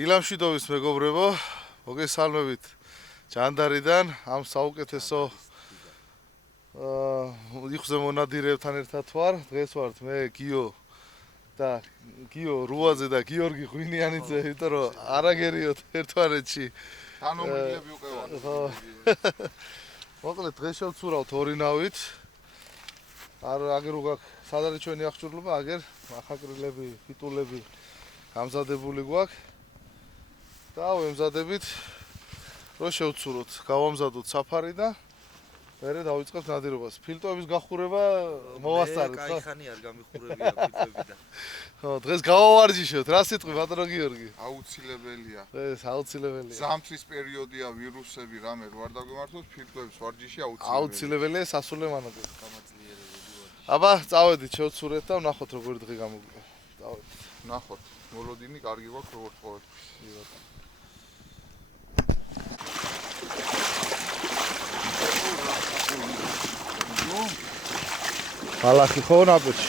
დილამშვიდობის მეგობრებო, მოგესალმებით ჯანდარიდან ამ საუკეთესო იხზე მონადირეებთან ერთად ვარ. დღეს ვართ მე გიო და გიო რუაძე და გიორგი ღვინიანიძე, იმიტომ რომ არაგერიოთ ერთვარეთში. თანომედლები უკვე ვარ. მოკლედ დღეს შევცურავთ ორი ნავით. აგერ უგაქვს სადარი ჩვენი აღჭურვილობა, აგერ ახაკრილები, ფიტულები გამზადებული გვაქვს. და ვემზადებით რომ შევცუროთ, გავამზადოთ საფარი და მერე დავიწყებთ ნადირობას. ფილტვების გახურება მოვასწარეთ, ხო? კაი არ გამიხურებია ფილტვებიდან. ხო, დღეს გავავარჯიშოთ, რა სიტყვი ბატონო გიორგი? აუცილებელია. ეს აუცილებელია. ზამთრის პერიოდია, ვირუსები, რამე რო არ დაგემართოთ, ფილტვების ვარჯიში აუცილებელია. აუცილებელია სასულე მანაგე. გამაძლიერებელი ვარჯიში. აბა, წავედით, შევცურეთ და ვნახოთ როგორი დღე გამოგვიყვება. წავედით. ნახოთ, მოლოდინი კარგი გვაქვს როგორც ყოველთვის. ბალახი ხო ნაპეთში?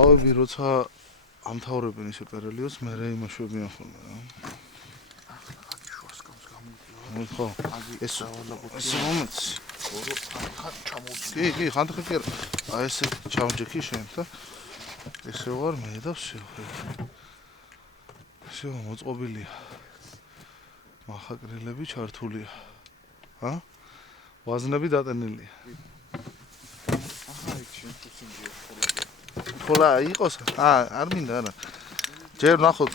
ავები როცა ამთავრებენ ისე პერელიოს, მერე იმაშვებიან ხოლმე რა. ხო, ეს მომენტს კი, ხანდახან კი არა. აი ესე ჩამჯექი შენ და ესე ვარ მე და всё. всё მოწყობილია. მახაკრილები ჩართულია. ა? ვაზნები დატენილია. აი ჩვენ თუსინჯია ხოლა იყოს? არ მინდა არა. ჯერ ნახოთ.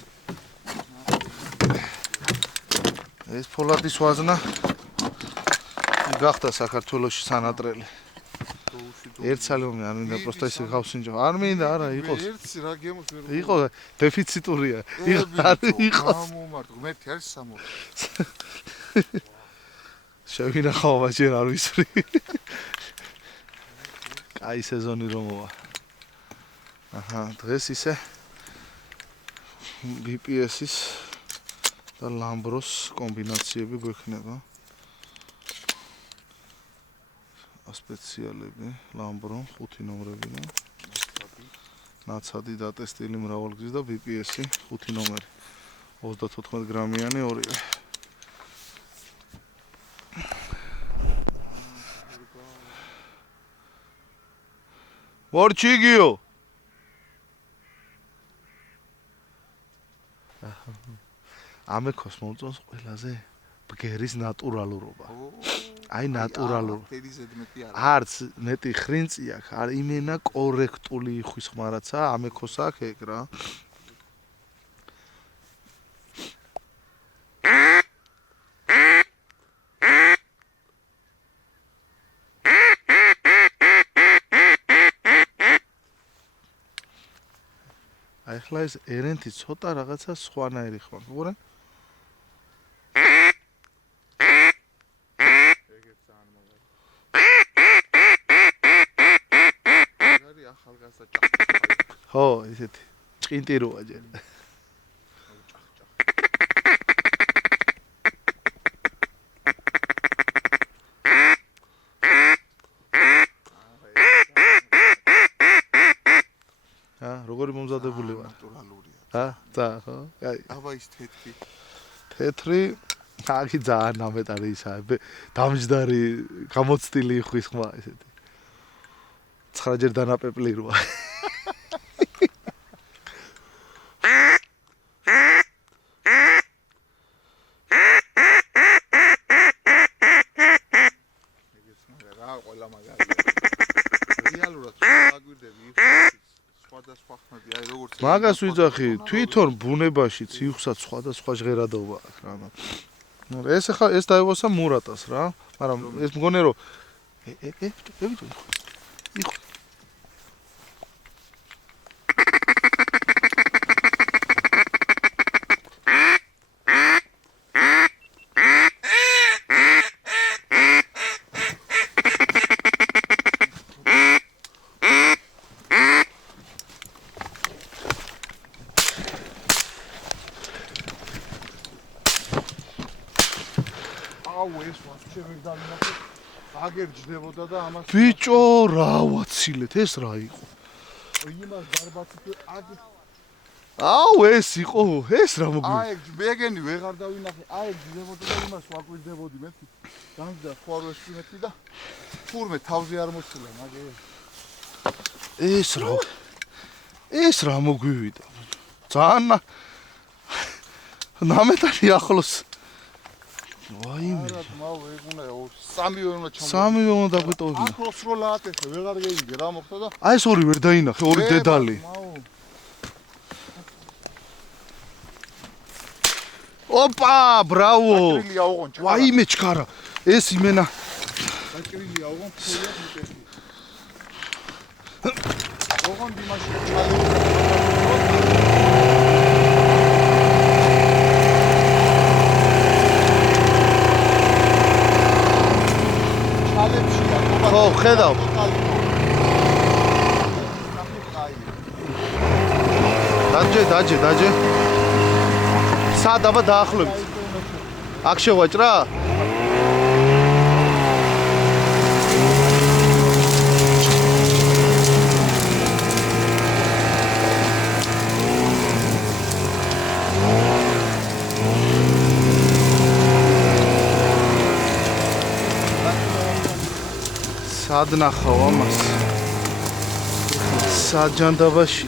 ეს ფოლადის ვაზნა გახდა საქართველოში სანატრელი. ერთსალომი არ მინდა პროსტა ისე გავსინჯო. არ მინდა არა იყოს. ერთი რა გემოს ვერ იყო დეფიციტურია. იყო. გამომარტო, ღმერთი არის სამორ. შევინახავ ჯერ არ ვისვრი. აი სეზონი რომ მოვა. აჰა, დღეს ისე BPS-ის და ლამბროს კომბინაციები გვექნება. სპეციალები, ლამბრო, 5 ნომრები და ნაცადი დატესტილი მრავალგზის და BPS-ი 5 ნომერი. 34 გრამიანი ორივე. მორჩიგიო. ამეკოს მომწონს ყველაზე ბგერის ნატურალურობა. აი ნატურალურ. არც მეტი ხრინწი აქვს, არ იმენა კორექტული იხვის ხმარაცა, ამეკოს აქვს ეგ რა. აი ხლა ეს ერენთი ცოტა რაღაცა სხვანაირი ხმა. გურე? ხო, ისეთი ჭკინტიროა ჯერ. როგორი მომზადებული ვარ? ნატურალურია. და ხო? აი. აბა ის თეთრი. თეთრი აგი ძალიან ამეტარი ისა, დამჯდარი, გამოცდილი იხვის ხმა ესეთი. 9 ჯერ დანაპეპლიროა. რა ყველა მაგარია. რეალურად აგვირდები სხვადასხვა ხმები, აი როგორც მაგას ვიძახი, თვითონ ბუნებაშიც იხსაც სხვადასხვა ჟღერადობა აქვს რა. ეს ახლა ეს დაევოსა მურატას რა, მაგრამ ეს მგონია რომ იყო აუ ეს ვაფშე ვერ დავინახე. აგერჯდებოდა და ამას ბიჭო რა ვაცილეთ ეს რა იყო? იმას დარბაცი აგ აუ ეს იყო ეს რა მოგვი აი მეგენი ვეღარ დავინახე აი ჯდებოდა და იმას ვაკვირდებოდი მე გამდა ხوارვესი მეთი და თურმე თავზე არ მოსულა მაგე ეს რა მოგვივიდა ძალიან ნამეტარი ახლოს ვაიმე რა მაუ ეგუნა სამივე უნდა ჩამო სამივე უნდა გვიტოვებინა ახლოს რო ლაატეხე ვეღარ გეიგე რა მოხდა და აი ეს ორი ვერ დაინახე ორი დედალი ოპა ბრავო აკრილია ოღონ ჩქარა ვაიმე ჩქარა ეს იმენა აკრილია ოღონ ფერია მიტეხი ოღონ დიმაში ჩალე ხო ხედავ დაჯე სად აბა დაახლოებით აქ შევაჭრა სად ნახავ ამას საჯანდაბაში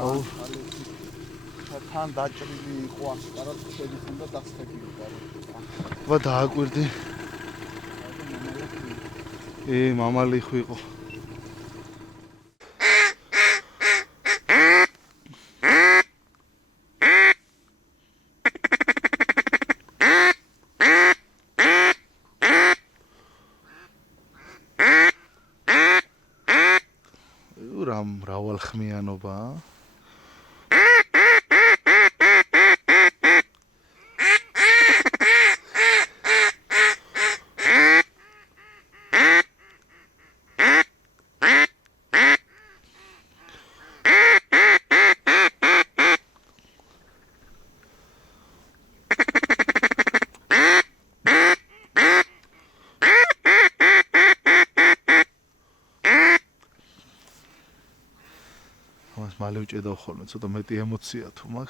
აუ თან დაჭრილი იყო ასკარად შედის უნდა დასწრებული ვა დააკვირდი მამალი იყო მრავალხმიანობა მალე უჭედავ ხოლმე ცოტა მეტი ემოცია თუ მაგ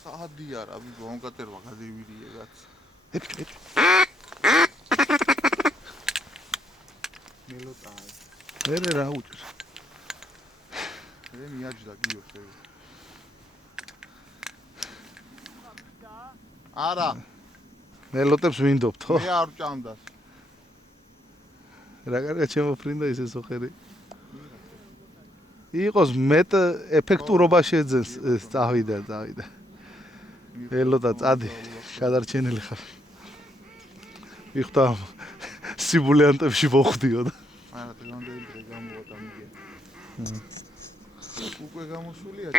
საადია რა ვიგო ონკატერვა გადევირიე რაც მელოტაა მერე რა უჭერს მე მიაჯდა გიოს ეგ არა მელოტებს ვინდობთ ხო მე არ ჭამდას რა კარგად შემოფრინდა ისე სოხერი იყოს მეტ ეფექტურობა შეძენს წავიდა მელოტა წადი გადარჩენილი ხარ ვიხდა სიბულიანტებში მოხდიო და არა დღემდე დღე გამოვატა მიგე უკვე გამოსულია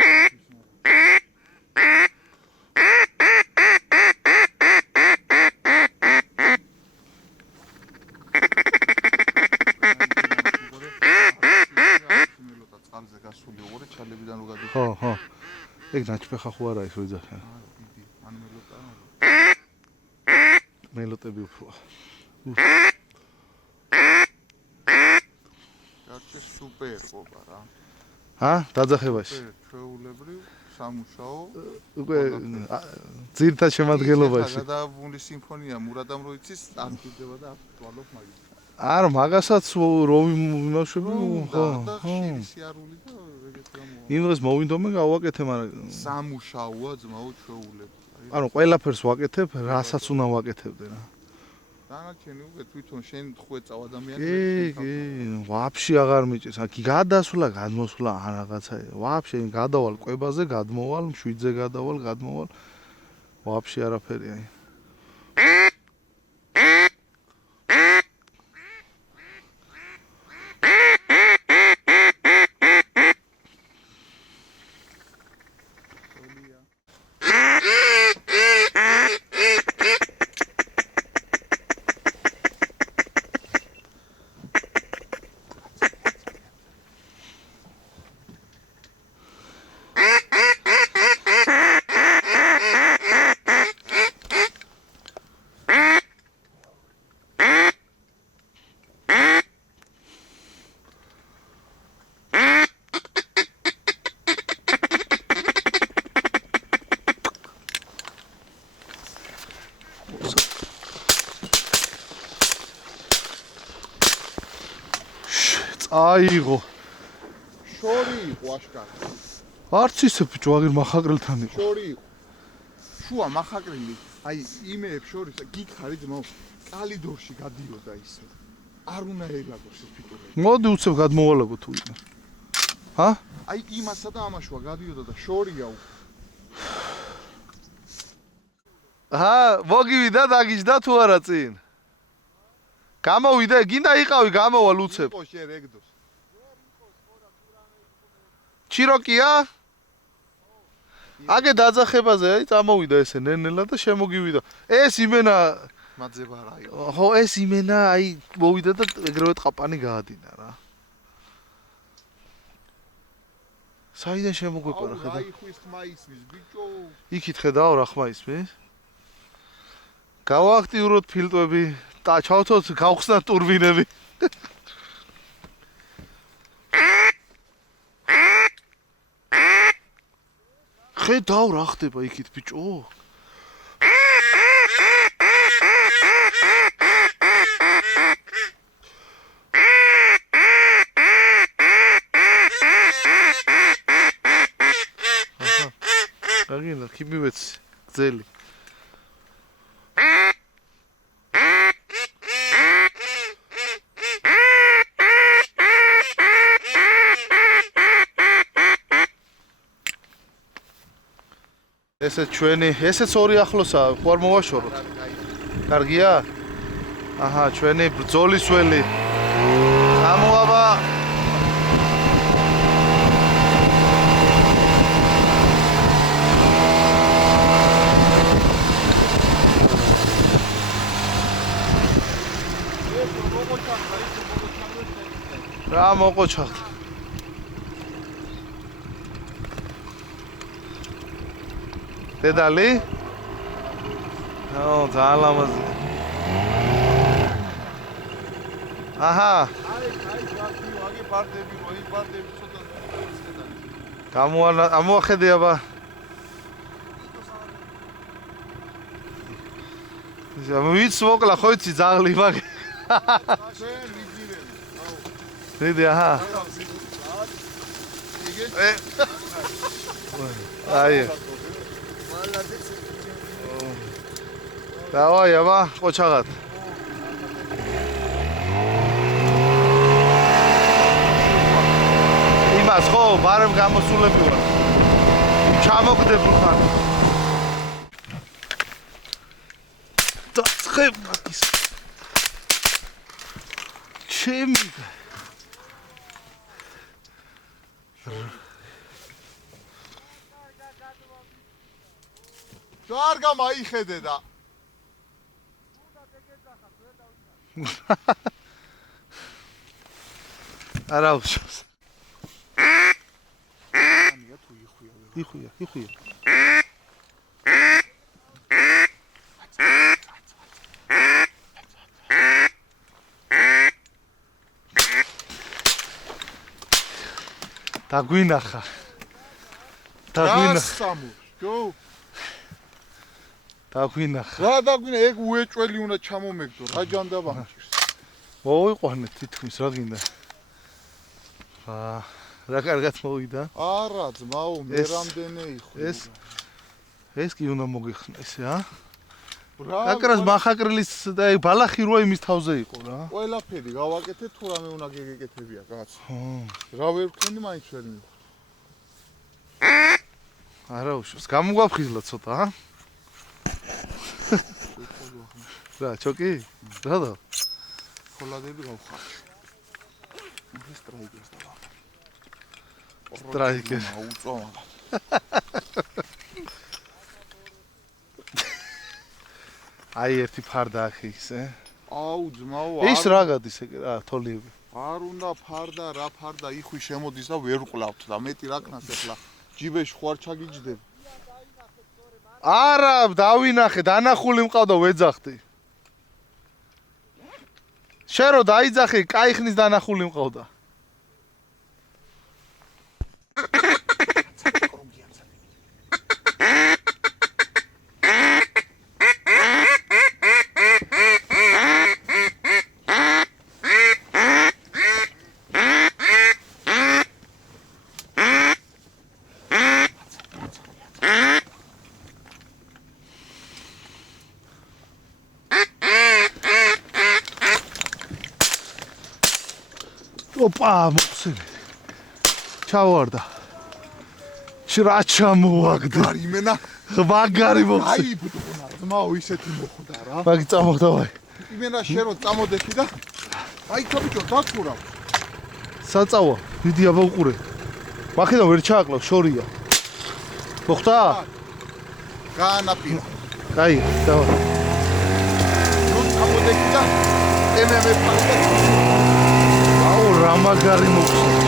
წყალზე გასული ორი ჩალებიდან რო გადი ხო ეგ ნაჭფეხა ხო არა ის ვიძახე დიდი ან მელოტაა მელოტები უფროა გარჩე სუპერ ყოფა რა დაძახებაში ჩვეულებრივ სამუშაო უკვე ძირთა შემადგენლობაში გადააბმული სიმფონია მურადამ როიცის სტარტდება და აქტუალობ მაგით არა მაგასაც რომ იმავშები ხო სიარული და ეგეთ გამოვა იმ დღეს მოვინდომე გავაკეთე მაგრამ სამუშაოა ძმაო ჩვეულებ ანუ ყველაფერს ვაკეთებ რასაც უნდა ვაკეთებდე რა დანარჩენი უკვე თვითონ შენ ხვეწავ ადამიანს კი ვაფშე აღარ მიჭირს აქ გადასვლა გადმოსვლა ან რაღაცა ვაფშე გადავალ კვებაზე გადმოვალ მშვიდზე გადავალ ვაფშე არაფერი აი აიღო. შორი იყო აშკარა. არც ისე ბიჭო, აგერ მახაკრელთან იყო. შორი იყო. შუა მახაკრილი, აი იმეებს შორის გიქხარი ძმაო, კალიდორში გადიოდა ისე. არ უნდა ეგაგოს ეს ფიგურები. მოდი უცებ გადმოვალაგო თუ იქ. ჰა? აი იმასა და ამაშუა გადიოდა და შორია უკვე. ჰა, მოგივიდა დაგიჯდა თუ არა წინ? გამოვიდა, გინდა იყავი, გამოვალ უცებ. იყო შე რეგდოს. ჩიროკია? აგე დაძახებაზე, აი წამოვიდა ესე ნენელა და შემოგივიდა. ეს იმენა, მაძება რა იყო. ხო, ეს იმენა, აი მოვიდა და ეგრევე ტყაპანი გაადინა რა. საიდან შემოგვეპარა ხედა? აი ხვის ხმა ისმის ბიჭო. იქით ხედავ რა ხმა ისმის? გავაქტიუროთ ფილტვები და ჩავთოთ გავხსნათ ტურბინები. ხედავ რა ხდება იქით ბიჭო? აგინა ქიმივეცი გზელი. ესეც ორი ახლოსაა, ხო არ მოვაშოროთ. კარგია? აჰა, ჩვენი ბრძოლის ველი. ამოაბა. რა მოყოჩახთ? დედალი? ო, ძალიან ლამაზი. აჰა. აი ვაგი პარტები, ვაგი პარტები ცოტა ისედან. ამოახედე აბა. ვიცი მოკლა ხო იცი ძაღლი მაგ. შენ მიძირები. დედი აჰა. აი. დავაი აბა, ყოჩაღად. იმას ხო, ბარემ გამოსულები ვარ. ჩამოგდებულ ხარ. დაცხებ მაგის. ჩემი არ გამაიხედე და არა უშავს. ანია თუ იხუია. იხუია. დაგვინახა. სამუ. ჯო. დაგვინახა. რა დაგვინა ეგ უეჭველი უნდა ჩამომეგდო რა ჯანდაბანჭირს. მოვიყვანე თითქმის რა გინდა. რა კარგად მოვიდა? არა ძმაო, მე რამდენი იხო. ეს კი უნდა მოგიხსნა ესე, ა? აკრას მახაკრილის და ეგ ბალახი როა იმის თავზე იყო რა. ყველაფერი გავაკეთე თუ რამე უნდა გეგეკეთებია კაც. ხო. რა ვერ ვქენი მაინც ვერ მივხვდი. არა უშავს, გამოგვაფხიზლა ცოტა, ა? რა, ჩოკი? რადა? ხოლადები გავხარში. ეს სტრაიკერს და სტრაიკერ. აუწომა. აი ერთი ფარდა ახი ისე. აუ ძმაო, ის რა გადის ეგ რა თოლიები. არ უნდა ფარდა, რა ფარდა იხვი შემოდის და ვერ ყლავთ და მეტი რა ქნას ახლა ჯიბეში ხوار ჩაგიჯდები. არა, დავინახე, დანახული მყავდა ვეძახდი. შენ რო დაიძახე, კაი ხნის დანახული მყავდა. ოპა, მოხსენე. ჩავარდა. შრა ჩამოვაგდე. იმენა მაგარი მოხსენე. აი ბუტონა, ძმაო ისეთი მოხდა რა. მაგი წამოხდავай. იმენა შენ რო წამოდექი და აი თაბიჯო დაქურავ. საწავა, დიდი აბა უყურე. მაქედან ვერ ჩააკლავ, შორია. მოხდა? გაანაპირა. კაი, დავა. რო წამოდექი და ემემე პარკე. აუ, რა მაგარი მოხსენე.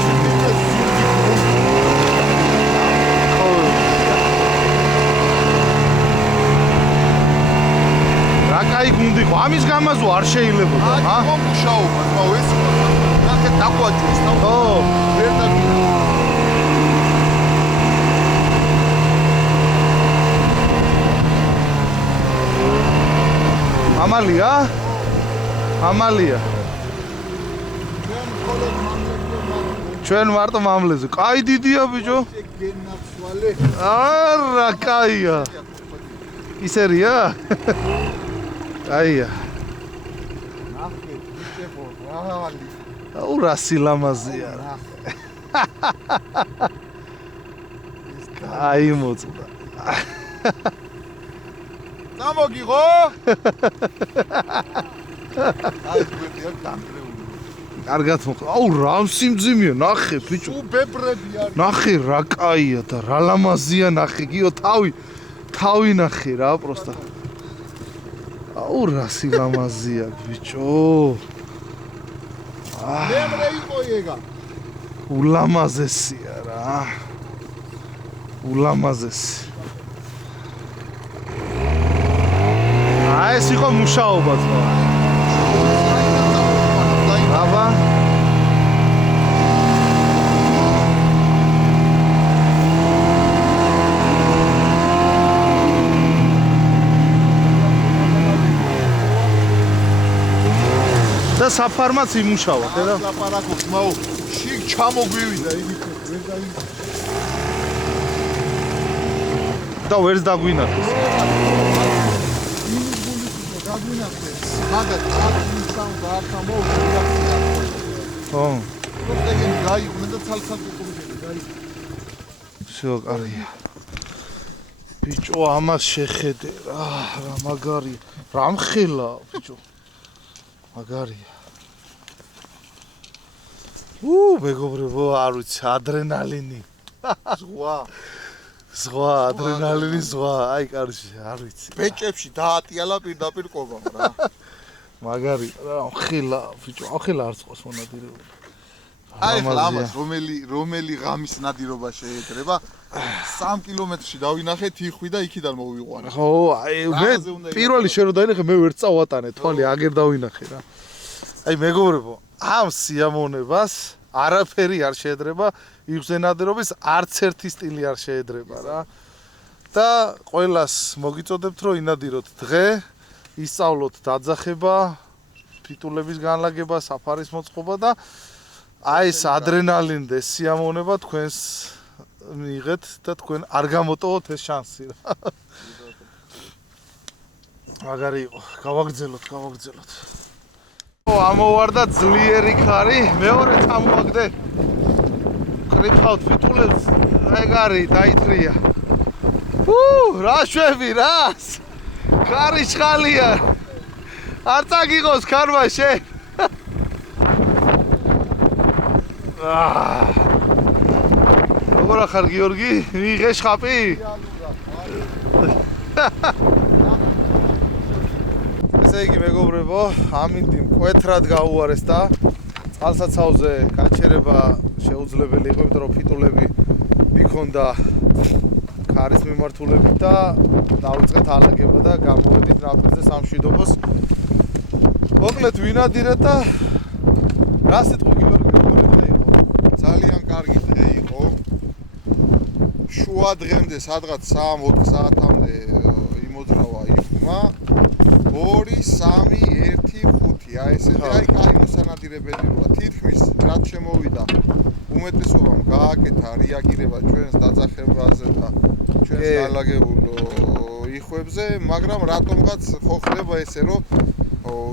რა კაი გუნდი ხო? ამის გამაზო არ შეიძლებოდა, ა? აი მომშაობა, თქო ეს ნახე დაგვაჭოს, თქო. ო, ვერ დაგინა. ამალია? ამალია. ჩვენ მარტო მამლეზე. კაი დიდია ბიჭო. გენაცვალე. არა, კაია. ისერია? კაია. ნახე, ბიჭებო, რავალი. აუ რა სილამაზეა რა. აი მოწდა. წამოგიღო? აი გვერდია დამრეული. კარგად მოხდა. აუ რა სიმძიმეა, ნახე ბიჭო. უ ბებრები არის. ნახე რა კაია და რა ლამაზია ნახე, გიო თავი ნახე რა პროსტა. აუ რა სილამაზეა ბიჭო. მერე იყო ეგა. ულამაზესია რა. ულამაზესი. ეს იყო მუშაობა თქო. აბა და საფარმაც იმუშავა, ხედავ? ლაპარაკობს, მაო, შიგ ჩამოგვივიდა იგივე, ვერ დაი. და ვერც დაგვინახეს. მაგა წამსამ დაართა მოუწია. ხო. პროტეგენ გაიყვნენ და ცალ-ცალ კუკურიძები გაიყვნენ. всё, კარგია. ბიჭო, ამას შეხედე რა მაგარია. რა მხელა, ბიჭო. მაგარია. მეგობრებო, არ ვიცი, ადრენალინი. ზღვა, ადრენალინი ზღვა, აი კარში, არ ვიცი. ბეჭებში დაატიალა პირდაპირ კობამ რა. მაგარი, რა მხელა, ბიჭო, ახლა არ წყოს მონადირეობა. აი ხლა ამას რომელი ღამის ნადირობა შეედრება 3 კილომეტრში დავინახე თიხვი და იქიდან მოვიყვანა. ხო, აი მე პირველი შენ რო დაინახე მე ვერ წავატანე თვალი აგერ დავინახე რა. აი მეგობრებო, ამ სიამოვნებას არაფერი არ შეედრება იხსენადრობის არც ერთი სტილი არ შეედრება რა. და ყველას მოგიწოდებთ რომ ინადიროთ დღე, ისწავლოთ დაძახება, ფიტულების განლაგება, საფარის მოწყობა და აი ეს ადრენალინი და სიამოვნება თქვენს მიიღეთ და თქვენ არ გამოტოვოთ ეს შანსი რა. მაგარი იყო, გავაგრძელოთ. ამოვარდა ძლიერი ქარი, მეორე თამოაგდე. ყრიფავთ ფიტულებს, ეგარი დაითრია. რა შვები რას? ქარი შხალია. არ წაგიღოს ქარმა შენ. როგორ ახარ გიორგი? მიიღე შხაპი? ესე იგი მეგობრებო, ამინდი მკვეთრად გაუარეს და წყალსაცავზე გაჩერება შეუძლებელი იყო, იმიტომ რომ ფიტულები მიქონდა ქარის მიმართულებით და დავიწყეთ ალაგება და გამოვედით ნაპირზე სამშვიდობოს. მოკლედ ვინადირეთ და რა სიტყვა გიორგი, როგორი დღე იყო? ძალიან კარგი დღე იყო. შუა დღემდე სადღაც 3-4 საათამდე იმოძრავა იხმა. 2 3 1 5 აი ესეთი აი კაი მოსანადირებელი როა თითქმის რაც შემოვიდა უმეტესობამ გააკეთა რეაგირება ჩვენს დაძახებაზე და ჩვენს განლაგებულ იხვებზე, მაგრამ რატომღაც ხო ხდება ესე რომ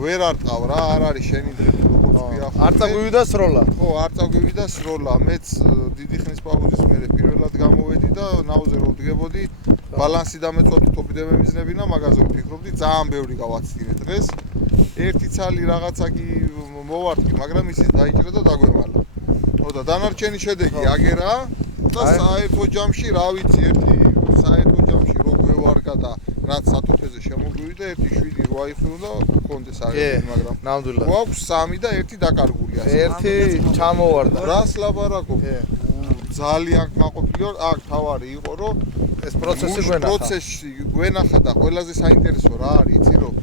ვერ არტყავ რა, არ არის შენი დღე როგორ აქვს გიახურე. არ წაგვივიდა სროლა. ხო, არ წაგვივიდა სროლა. მეც დიდი ხნის პაუზის მერე პირველად გამოვედი და ნაუზე რო ვდგებოდი, ბალანსი დამეწვათ თობიდე მემიზნებინა, მაგაზე ვფიქრობდი, ძალიან ბევრი გავაცდინე დღეს. ერთი ცალი რაღაცა კი მოვარტყი, მაგრამ ისიც დაიჭრა და დაგვემალა. ხო და დანარჩენი შედეგი აგერა და საერთო ჯამში, რა ვიცი, ერთი საერთო ჯამში რო გვევარგა და რაც სათოფეზე შემოგვივიდა, ერთი 7-8 იხრი უნდა გქონდეს აგერი, მაგრამ ნამდვილად. გვაქვს 3 და ერთი დაკარგული ასე. ერთი ჩამოვარდა. რას ლაპარაკობ? ძალიან კმაყოფილი ვარ, აქ თავარი იყო, რომ ეს პროცესი გვენახა. პროცესში გვენახა და ყველაზე საინტერესო რა არის, იცი რომ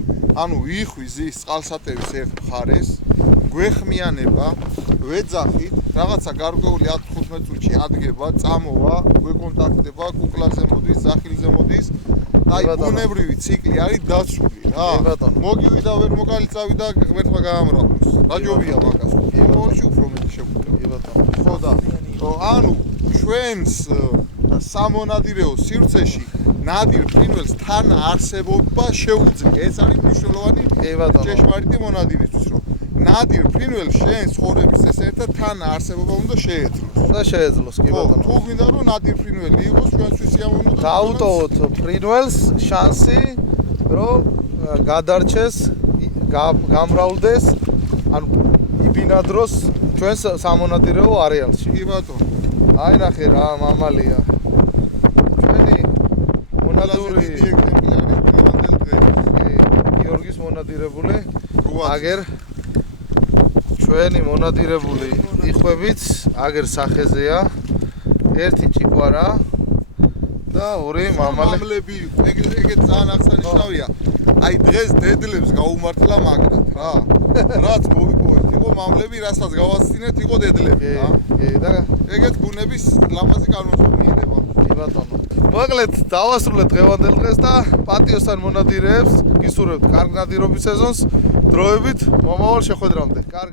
ანუ იხვი ზის წყალსატევის ერთ მხარეს, გვეხმიანება, ვეძახით, რაღაცა გარკვეული 10-15 წუთში ადგება, წამოვა, გვეკონტაქტდება, კუკლაზე მოდის, ზახილზე მოდის. აი, ბუნებრივი ციკლი არის დაცული რა. მოგივიდა ვერ მოგალიწავი და ღმერთმა გაამრავლოს. რაჯობია მაგას. იმოში უფრო მეტი შეგვიძლია. ხო და ანუ ჩვენს სამონადირეო სივრცეში ნადირ ფრინველს თან არსებობა შეუძლია. ეს არის მნიშვნელოვანი ჭეშმარიტი მონადირისთვის, რომ ნადირ ფრინველს შენ ცხოვრების წესერთა თან არსებობა უნდა შეეძლოს. უნდა შეეძლოს, კი ბატონო. თუ გვინდა რომ ნადირ ფრინველი იყოს, ჩვენთვის სიამოვნო და დაუტოვოთ ფრინველს შანსი, რომ გადარჩეს, გამრავლდეს, ანუ იბინადროს ჩვენს სამონადირეო არეალში. კი ბატონო. აი ნახე რა მამალია. ჩვენი მონადური გიორგის მონადირებული აგერ ჩვენი მონადირებული იხვებით აგერ სახეზეა. ერთი ჭიკვარა და ორი მამალები. ეგეთ ძალიან აღსანიშნავია. აი დღეს დედლებს გაუმართლა მაგრად რა. რაც მოვიპოვეთ, იყო მამლები, რასაც გავაცდინეთ, იყო დედლები რა. კი და ეგეთ ბუნების ლამაზი განმასხვავებელია. კი ბატონო. მოკლედ დავასრულეთ დღევანდელ დღეს და პატიოსთან მონადირეებს გისურვებთ კარგ ნადირობის სეზონს. დროებით მომავალ შეხვედრამდე. კარგ